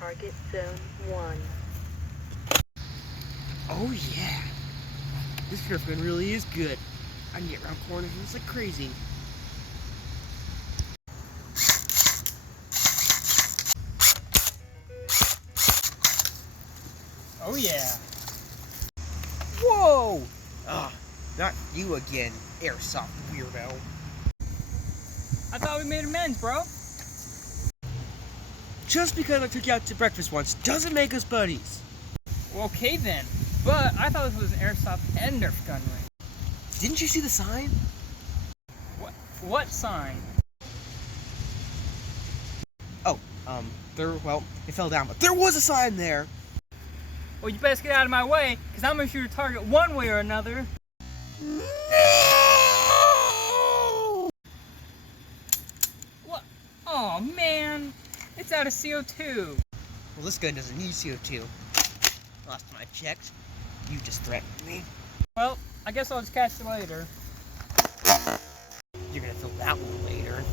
Target Zone 1. Oh yeah, this Nerf gun really is good. I can get around corners just like crazy. Oh yeah. Whoa! Ah, not you again, Airsoft weirdo. I thought we made amends, bro. Just because I took you out to breakfast once doesn't make us buddies. Well, okay then. But I thought this was an Airsoft V.S Nerf gun ring. Didn't you see the sign? What sign? Oh, well, it fell down, but there was a sign there. Well, you best get out of my way, because I'm going to shoot a target one way or another. No! What? Oh man, it's out of CO2. Well, this gun doesn't need CO2. Last time I checked, you just threatened me. Well, I guess I'll just catch you later. You're gonna feel that one later.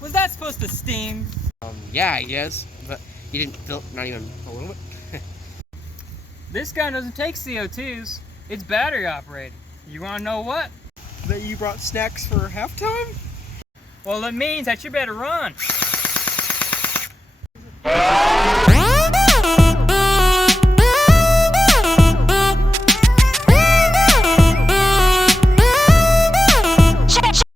Was that supposed to sting? Yeah, I guess, but you didn't feel, not even a little bit. This gun doesn't take CO2s. It's battery operated. You want to know what? That you brought snacks for halftime? Well, that means that you better run.